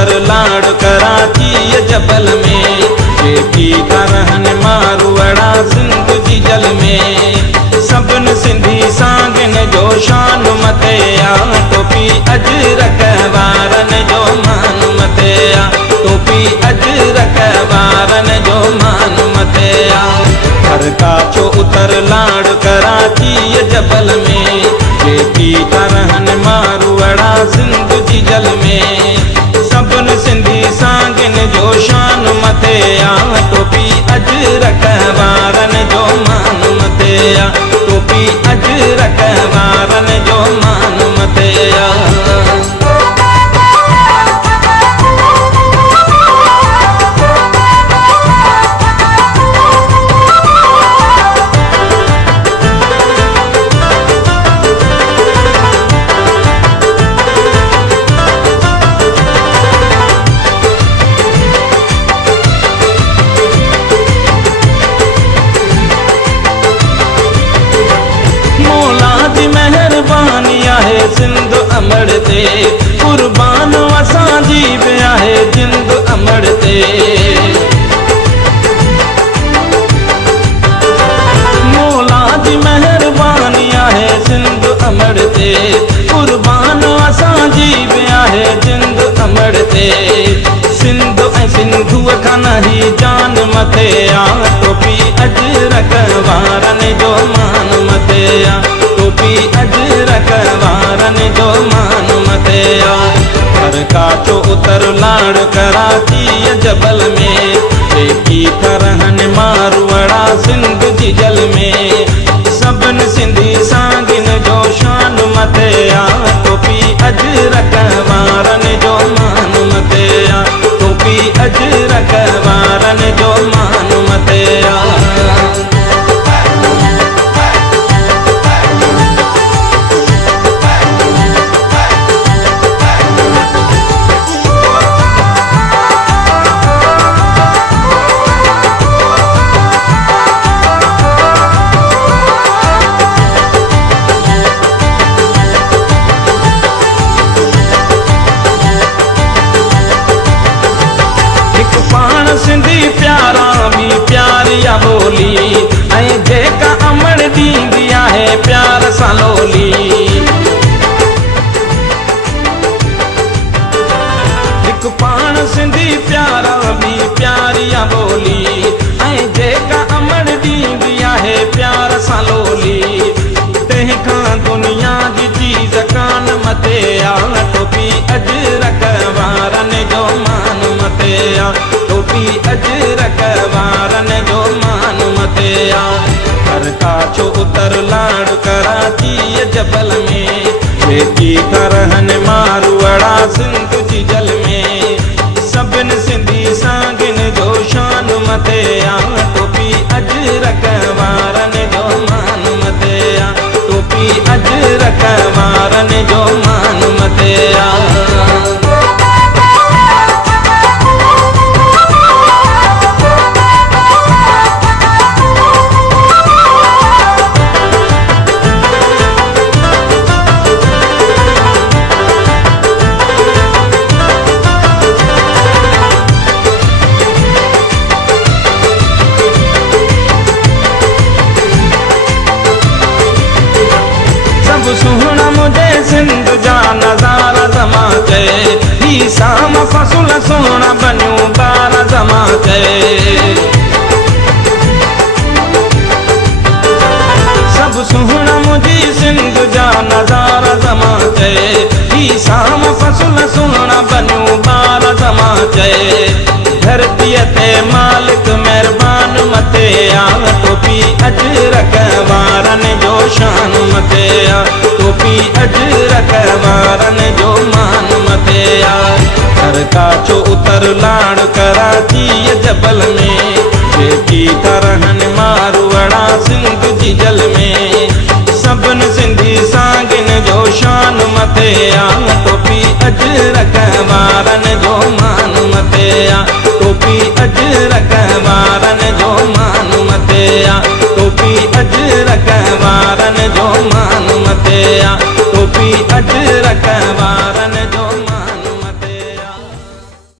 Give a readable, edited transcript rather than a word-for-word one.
उतर लाड़ कराची जबल में, जेकी का रहन मारवाड़ा सिंध जी जल में। सबन सिंधी सांगन जो शान मथे आ, टोपी अजरक वारन जो मान मथे आ, टोपी अजरक वारन जो मान मथे आ। हर काचो उतर लाड़ कराची जबल में, जेकी का रहन मारवाड़ा सिंध जी जल में। सबन सिंधी सांगन जो शान मथे आ, टोपी अजरक वारन जो मान मथे आ, टोपी अजरक वारन जो मान मथे आ। सिंध अमड़ ते कुर्बान असांजी बि आहे जिंद अमड़ ते। मौला जी महिरबानी आहे सिंध अमड़ ते, कुर्बान असांजी बि आहे जिंद अमड़ ते। सिंध ऐं सिंधूअ खां नही जान मथे आ, टोपी अजरक वारन जो मान मथे आ, टोपी अजरक वारन जो मान मथे आ। हर काचो उतर लाड़ कराची जबल में, जेकी का रहन मारवाड़ा सिंध जी जल में। सबन सिंधी सांगिन जो शान मथे आ, टोपी अजरक वारन जो मान मथे आ, टोपी अजरक वारन जो मान मथे आ। सिंधी प्यारा भी प्यारिया बोली, ऐं जेका अमड़ ॾींदी आहे प्यार सां लोली। हिकु पाण सिंधी प्यारा भी प्यारिया बोली, ऐं जेका अमड़ ॾींदी आहे प्यार सां लोली। तंहिंखां दुनिया जी चीज़ कान मथे आ, टोपी अजरक वारन जो मान मथे आ, टोपी अजरक वारन जो मान मथे आ। हर काचो उतर लाड़ कराची जबल में, जेकी का रहन मारवाड़ा सिंध जी जल में। सबन सिंधी सांगिन जो शान मथे आ, टोपी अजरक वारन जो मान मथे आ, टोपी अजरक वारन जो मान मथे आ। सुहना मुझे सिंध जा नज़ारा जमा कए, ही शाम फसुल सोना बनियो बार जमा कए। सब सुहना मुझे सिंध जा नज़ारा जमा कए, ही शाम फसुल सोना बनियो बार जमा कए। धरती ते मालिक मेहरबान मथे आ, टोपी अजरक वारन जो शान मथे आ, टोपी अजरक वारन जो मान मथे आ। हर काचो उतर लाड़ कराची जबल में, जेकी का रहन मारवाड़ा सिंध जी जल में। सबन सिंधी सांगिन जो शान मथे आ, टोपी अजरक